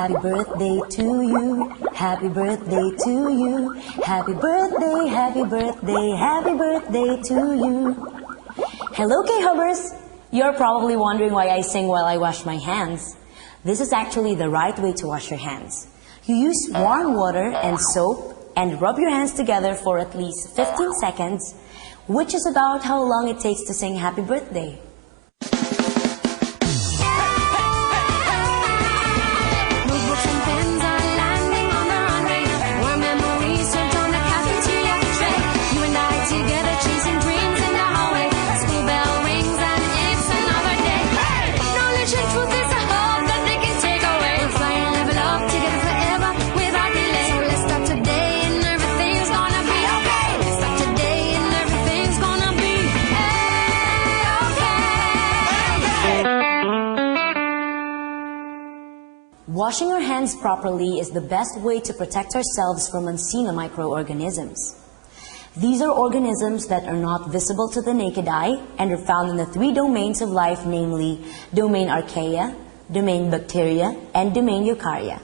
Happy birthday to you. Happy birthday to you. Happy birthday, happy birthday, happy birthday to you. Hello, K-Hubbers! You're probably wondering why I sing while I wash my hands. This is actually the right way to wash your hands. You use warm water and soap and rub your hands together for at least 15 seconds, which is about how long it takes to sing happy birthday. Washing our hands properly is the best way to protect ourselves from unseen microorganisms. These are organisms that are not visible to the naked eye and are found in the three domains of life, namely domain archaea, domain bacteria, and domain eukarya.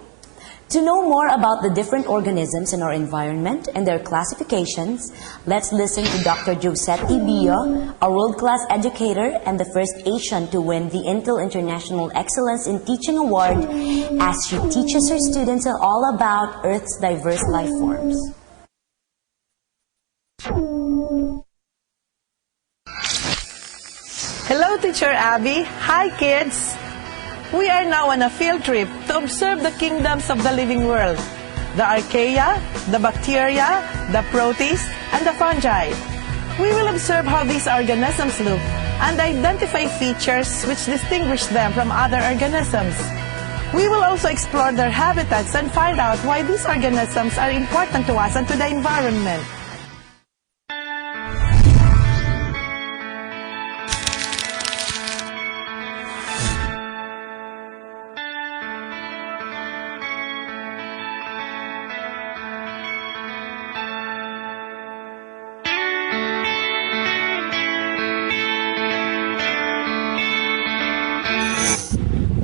To know more about the different organisms in our environment and their classifications, let's listen to Dr. Josetti Bio, a world-class educator and the first Asian to win the Intel International Excellence in Teaching Award, as she teaches her students all about Earth's diverse life forms. Hello, Teacher Abby. Hi, kids. We are now on a field trip to observe the kingdoms of the living world, the archaea, the bacteria, the protists, and the fungi. We will observe how these organisms look and identify features which distinguish them from other organisms. We will also explore their habitats and find out why these organisms are important to us and to the environment.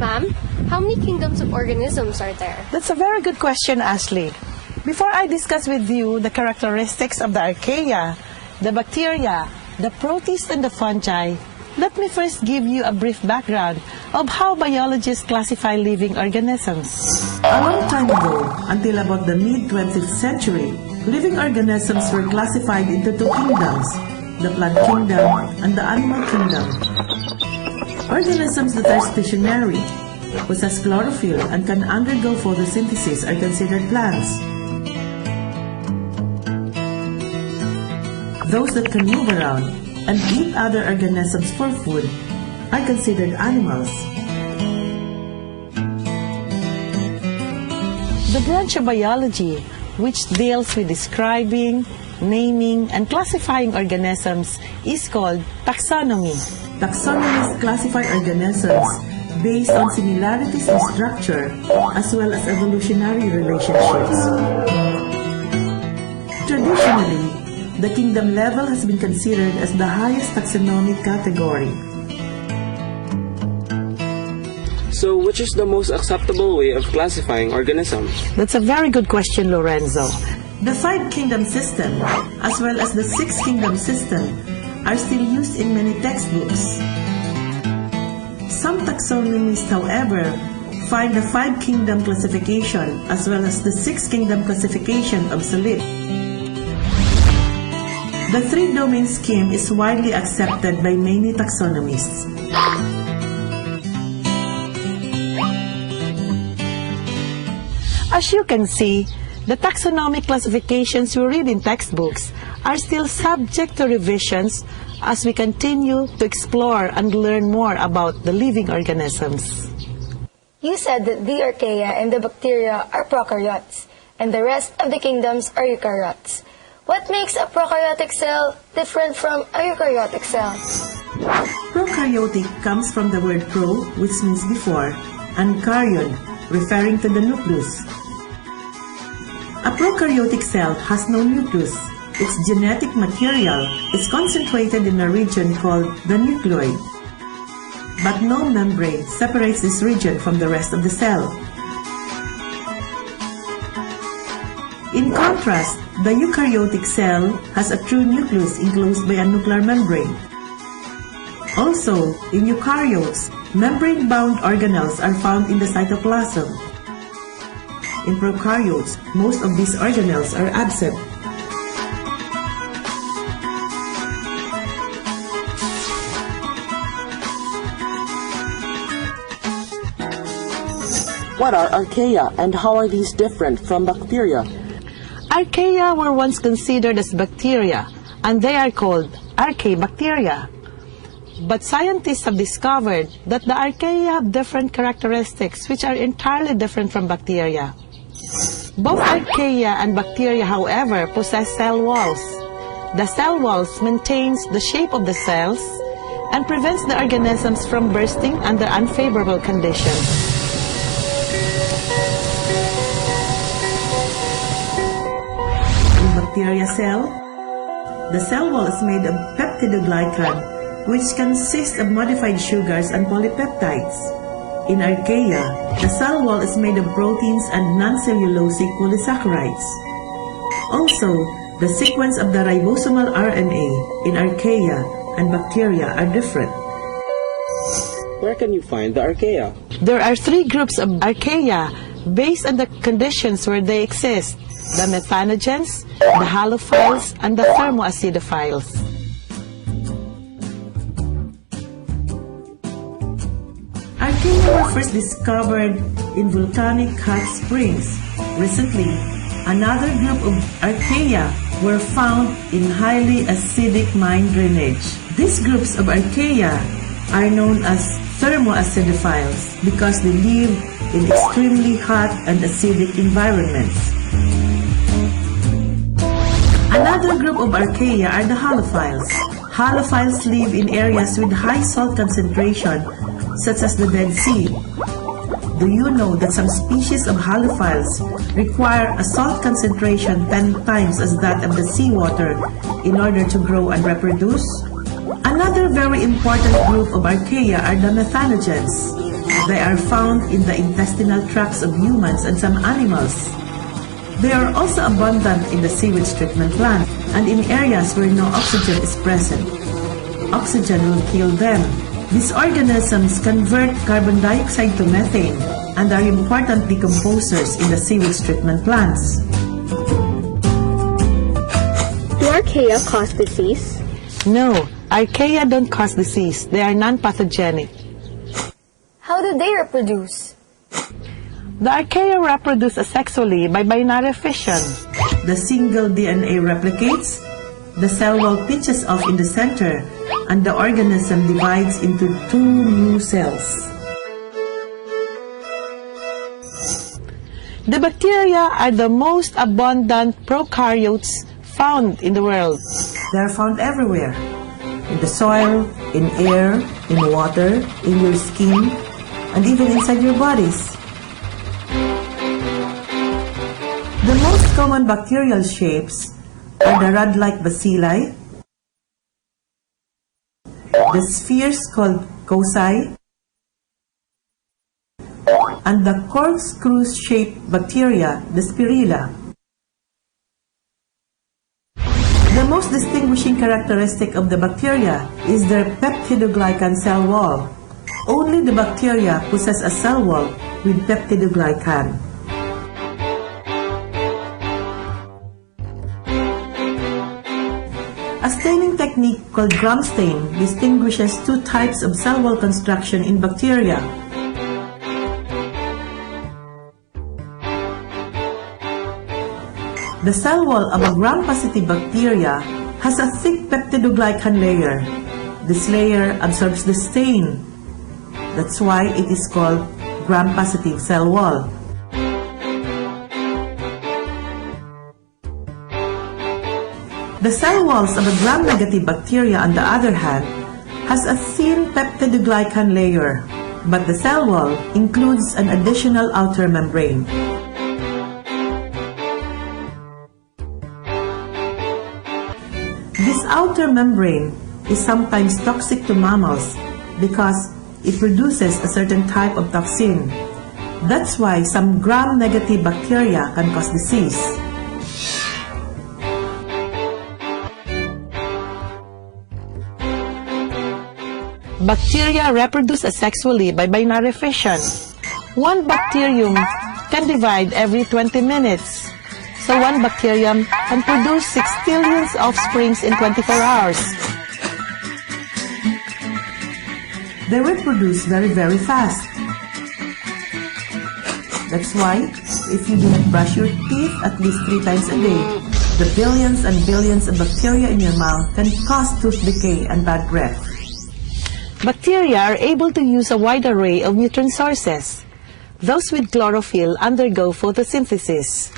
Ma'am, how many kingdoms of organisms are there? That's a very good question, Ashley. Before I discuss with you the characteristics of the archaea, the bacteria, the protists, and the fungi, let me first give you a brief background of how biologists classify living organisms. A long time ago, until about the mid-20th century, living organisms were classified into two kingdoms, the plant kingdom and the animal kingdom. Organisms that are stationary, possess chlorophyll, and can undergo photosynthesis are considered plants. Those that can move around and eat other organisms for food are considered animals. The branch of biology, which deals with describing, naming, and classifying organisms, is called taxonomy. Taxonomists classify organisms based on similarities in structure as well as evolutionary relationships. Traditionally, the kingdom level has been considered as the highest taxonomic category. So, which is the most acceptable way of classifying organisms? That's a very good question, Lorenzo. The five-kingdom system, as well as the six-kingdom system, are still used in many textbooks. Some taxonomists, however, find the five-kingdom classification as well as the six-kingdom classification obsolete. The three-domain scheme is widely accepted by many taxonomists. As you can see, the taxonomic classifications we read in textbooks are still subject to revisions as we continue to explore and learn more about the living organisms. You said that the archaea and the bacteria are prokaryotes, and the rest of the kingdoms are eukaryotes. What makes a prokaryotic cell different from a eukaryotic cell? Prokaryotic comes from the word pro, which means before, and karyon, referring to the nucleus. A prokaryotic cell has no nucleus. Its genetic material is concentrated in a region called the nucleoid. But no membrane separates this region from the rest of the cell. In contrast, the eukaryotic cell has a true nucleus enclosed by a nuclear membrane. Also, in eukaryotes, membrane-bound organelles are found in the cytoplasm. In prokaryotes, most of these organelles are absent. What are archaea and how are these different from bacteria? Archaea were once considered as bacteria, and they are called archaebacteria. But scientists have discovered that the archaea have different characteristics which are entirely different from bacteria. Both archaea and bacteria, however, possess cell walls. The cell walls maintains the shape of the cells and prevents the organisms from bursting under unfavorable conditions. Bacteria cell. The cell wall is made of peptidoglycan, which consists of modified sugars and polypeptides. In archaea, the cell wall is made of proteins and non-cellulosic polysaccharides. Also, the sequence of the ribosomal RNA in archaea and bacteria are different. Where can you find the archaea? There are three groups of archaea based on the conditions where they exist: the methanogens, the halophiles, and the thermoacidophiles. Archaea were first discovered in volcanic hot springs. Recently, another group of archaea were found in highly acidic mine drainage. These groups of archaea are known as thermoacidophiles because they live in extremely hot and acidic environments. Another group of archaea are the halophiles. Halophiles live in areas with high salt concentration, such as the Dead Sea. Do you know that some species of halophiles require a salt concentration 10 times as that of the seawater in order to grow and reproduce? Another very important group of archaea are the methanogens. They are found in the intestinal tracts of humans and some animals. They are also abundant in the sewage treatment plant and in areas where no oxygen is present. Oxygen will kill them. These organisms convert carbon dioxide to methane and are important decomposers in the sewage treatment plants. Do archaea cause disease? No, archaea don't cause disease. They are non-pathogenic. How do they reproduce? The archaea reproduce asexually by binary fission. The single DNA replicates, the cell wall pinches off in the center, and the organism divides into two new cells. The bacteria are the most abundant prokaryotes found in the world. They are found everywhere: in the soil, in air, in water, in your skin, and even inside your bodies. The most common bacterial shapes are the rod-like bacilli, the spheres called cocci, and the corkscrew-shaped bacteria, the spirilla. The most distinguishing characteristic of the bacteria is their peptidoglycan cell wall. Only the bacteria possess a cell wall with peptidoglycan. A staining technique called gram stain distinguishes two types of cell wall construction in bacteria. The cell wall of a gram-positive bacteria has a thick peptidoglycan layer. This layer absorbs the stain. That's why it is called gram-positive cell wall. The cell walls of a gram-negative bacteria, on the other hand, has a thin peptidoglycan layer, but the cell wall includes an additional outer membrane. This outer membrane is sometimes toxic to mammals because it produces a certain type of toxin. That's why some gram-negative bacteria can cause disease. Bacteria reproduce asexually by binary fission. One bacterium can divide every 20 minutes. So one bacterium can produce 6 trillion offsprings in 24 hours. They reproduce very fast. That's why, if you do not brush your teeth at least 3 times a day, the billions and billions of bacteria in your mouth can cause tooth decay and bad breath. Bacteria are able to use a wide array of nutrient sources. Those with chlorophyll undergo photosynthesis.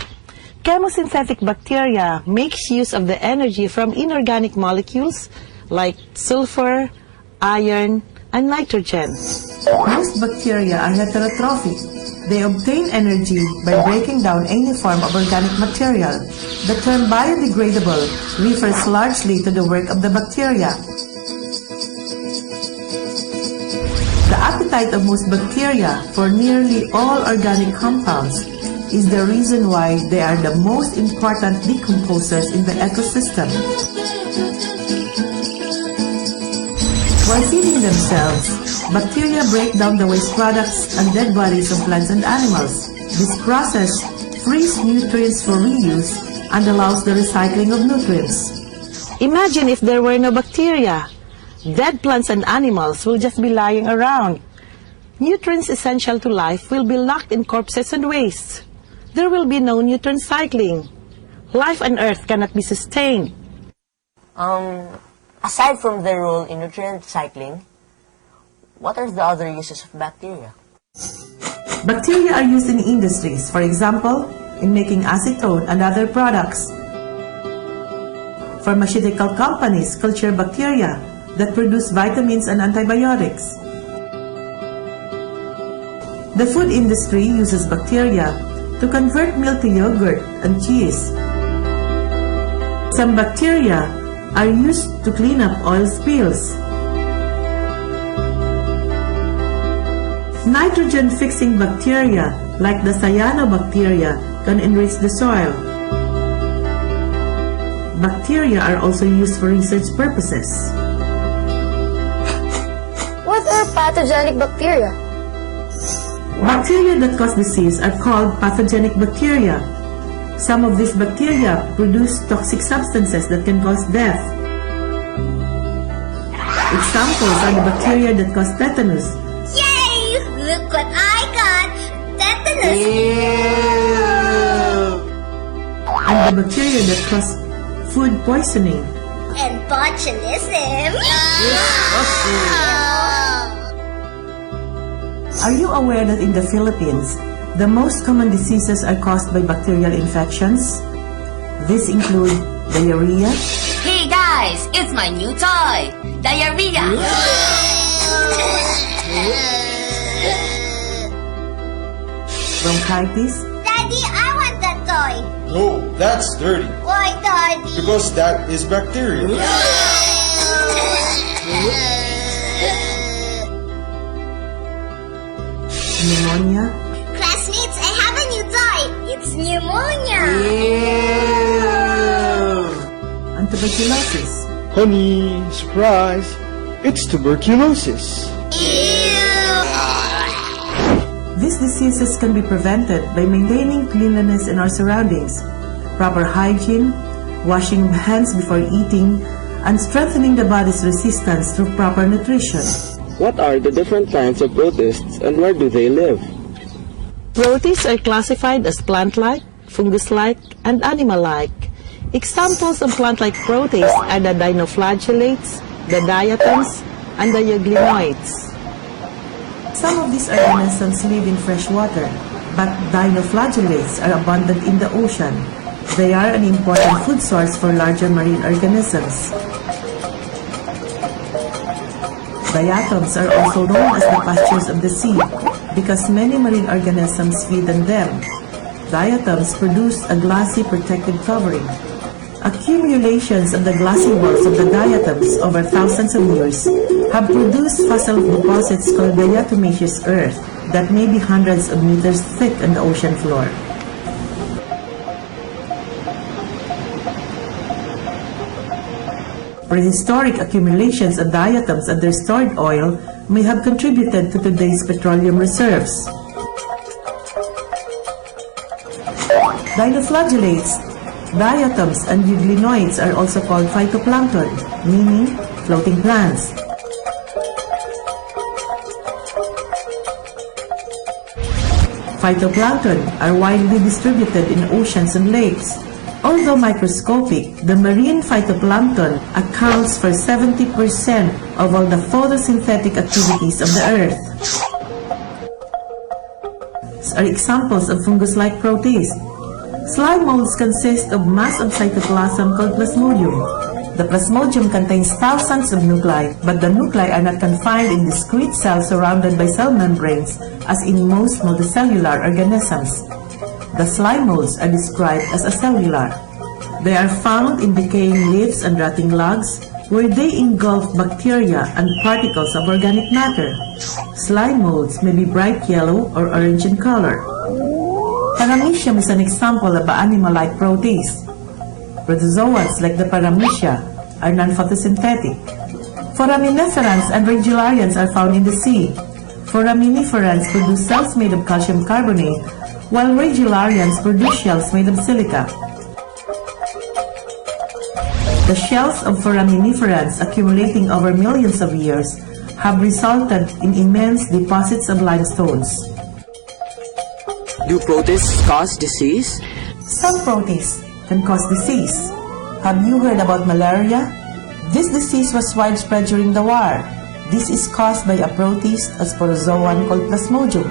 Chemosynthetic bacteria makes use of the energy from inorganic molecules like sulfur, iron, and nitrogen. Most bacteria are heterotrophic. They obtain energy by breaking down any form of organic material. The term biodegradable refers largely to the work of the bacteria. The appetite of most bacteria for nearly all organic compounds is the reason why they are the most important decomposers in the ecosystem. While feeding themselves, bacteria break down the waste products and dead bodies of plants and animals. This process frees nutrients for reuse and allows the recycling of nutrients. Imagine if there were no bacteria. Dead plants and animals will just be lying around. Nutrients essential to life will be locked in corpses and waste. There will be no nutrient cycling. Life on Earth cannot be sustained. Aside from their role in nutrient cycling, what are the other uses of bacteria? Bacteria are used in industries, for example, in making acetone and other products. Pharmaceutical companies culture bacteria that produce vitamins and antibiotics. The food industry uses bacteria to convert milk to yogurt and cheese. Some bacteria are used to clean up oil spills. Nitrogen-fixing bacteria, like the cyanobacteria, can enrich the soil. Bacteria are also used for research purposes. What are pathogenic bacteria? Bacteria that cause disease are called pathogenic bacteria. Some of these bacteria produce toxic substances that can cause death. Examples are the bacteria that cause tetanus. Yay! Look what I got! Tetanus! And the bacteria that cause food poisoning. And botulism! Are you aware that in the Philippines, the most common diseases are caused by bacterial infections? These include diarrhea, Hey guys! It's my new toy! Diarrhea! bronchitis, Daddy, I want that toy! No, that's dirty. Why, Daddy? Because that is bacteria. pneumonia, Classmates, I have a new toy! It's pneumonia! and tuberculosis. Honey, surprise. It's tuberculosis. These diseases can be prevented by maintaining cleanliness in our surroundings, proper hygiene, washing hands before eating, and strengthening the body's resistance through proper nutrition. What are the different kinds of protists and where do they live? Protists are classified as plant-like, fungus-like, and animal-like. Examples of plant-like protists are the dinoflagellates, the diatoms, and the euglenoids. Some of these organisms live in fresh water, but dinoflagellates are abundant in the ocean. They are an important food source for larger marine organisms. Diatoms are also known as the pastures of the sea because many marine organisms feed on them. Diatoms produce a glassy protective covering. Accumulations of the glassy walls of the diatoms over thousands of years have produced fossil deposits called diatomaceous earth that may be hundreds of meters thick on the ocean floor. Prehistoric accumulations of diatoms and their stored oil may have contributed to today's petroleum reserves. Dinoflagellates, diatoms, and euglenoids are also called phytoplankton, meaning floating plants. Phytoplankton are widely distributed in oceans and lakes. Although microscopic, the marine phytoplankton accounts for 70% of all the photosynthetic activities of the Earth. Are examples of fungus-like protists. Slime molds consist of mass of cytoplasm called plasmodium. The plasmodium contains thousands of nuclei, but the nuclei are not confined in discrete cells surrounded by cell membranes, as in most multicellular organisms. The slime molds are described as acellular. They are found in decaying leaves and rotting logs, where they engulf bacteria and particles of organic matter. Slime molds may be bright yellow or orange in color. Paramecium is an example of an animal-like protist. Protozoans like the paramecia are non-photosynthetic. Foraminiferans and regularians are found in the sea. Foraminiferans produce cells made of calcium carbonate, while regularians produce shells made of silica. The shells of foraminiferans accumulating over millions of years have resulted in immense deposits of limestones. Do protists cause disease? Some protists can cause disease. Have you heard about malaria? This disease was widespread during the war. This is caused by a protist, a sporozoan called Plasmodium.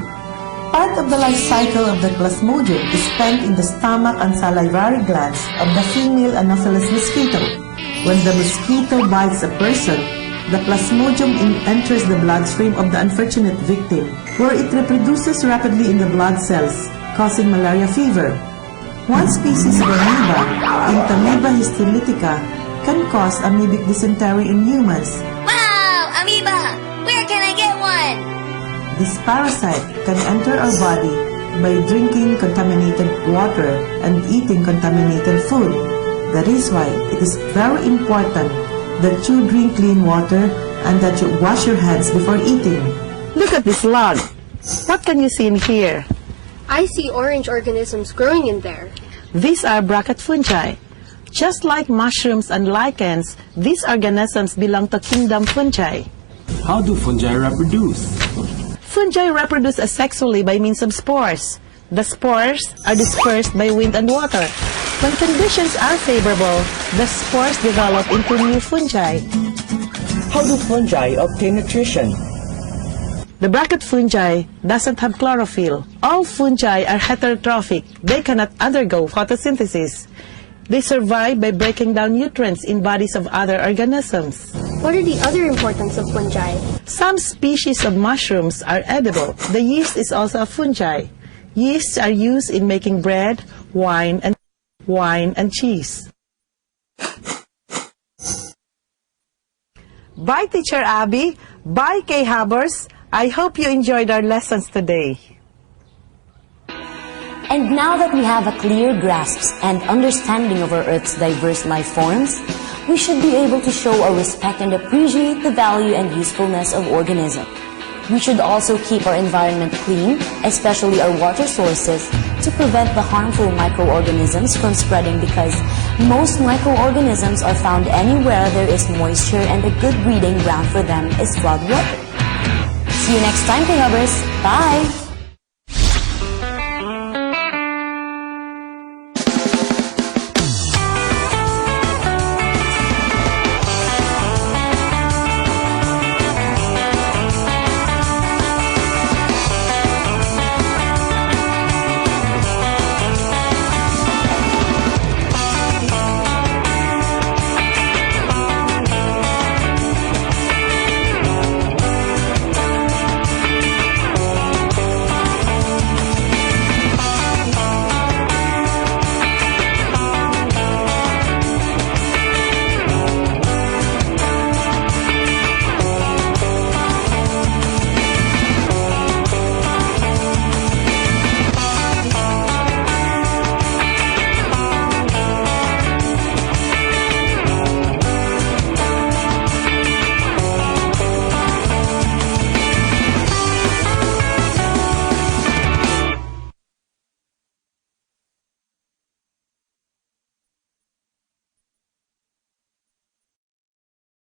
Part of the life cycle of the Plasmodium is spent in the stomach and salivary glands of the female Anopheles mosquito. When the mosquito bites a person, the Plasmodium enters the bloodstream of the unfortunate victim, where it reproduces rapidly in the blood cells, causing malaria fever. One species of amoeba, Entamoeba histolytica, can cause amoebic dysentery in humans. Wow, amoeba! Where can I get one? This parasite can enter our body by drinking contaminated water and eating contaminated food. That is why it is very important that you drink clean water and that you wash your hands before eating. Look at this log. What can you see in here? I see orange organisms growing in there. These are bracket fungi. Just like mushrooms and lichens, these organisms belong to kingdom fungi. How do fungi reproduce? Fungi reproduce asexually by means of spores. The spores are dispersed by wind and water. When conditions are favorable, the spores develop into new fungi. How do fungi obtain nutrition? The bracket fungi doesn't have chlorophyll. All fungi are heterotrophic. They cannot undergo photosynthesis. They survive by breaking down nutrients in bodies of other organisms. What are the other importance of fungi? Some species of mushrooms are edible. The yeast is also a fungi. Yeasts are used in making bread, wine, and cheese. Bye, Teacher Abby. Bye, Kay Habers. I hope you enjoyed our lessons today. And now that we have a clear grasp and understanding of our Earth's diverse life forms, we should be able to show our respect and appreciate the value and usefulness of organisms. We should also keep our environment clean, especially our water sources, to prevent the harmful microorganisms from spreading, because most microorganisms are found anywhere there is moisture, and a good breeding ground for them is flood water. See you next time, K-Hubbers. Bye!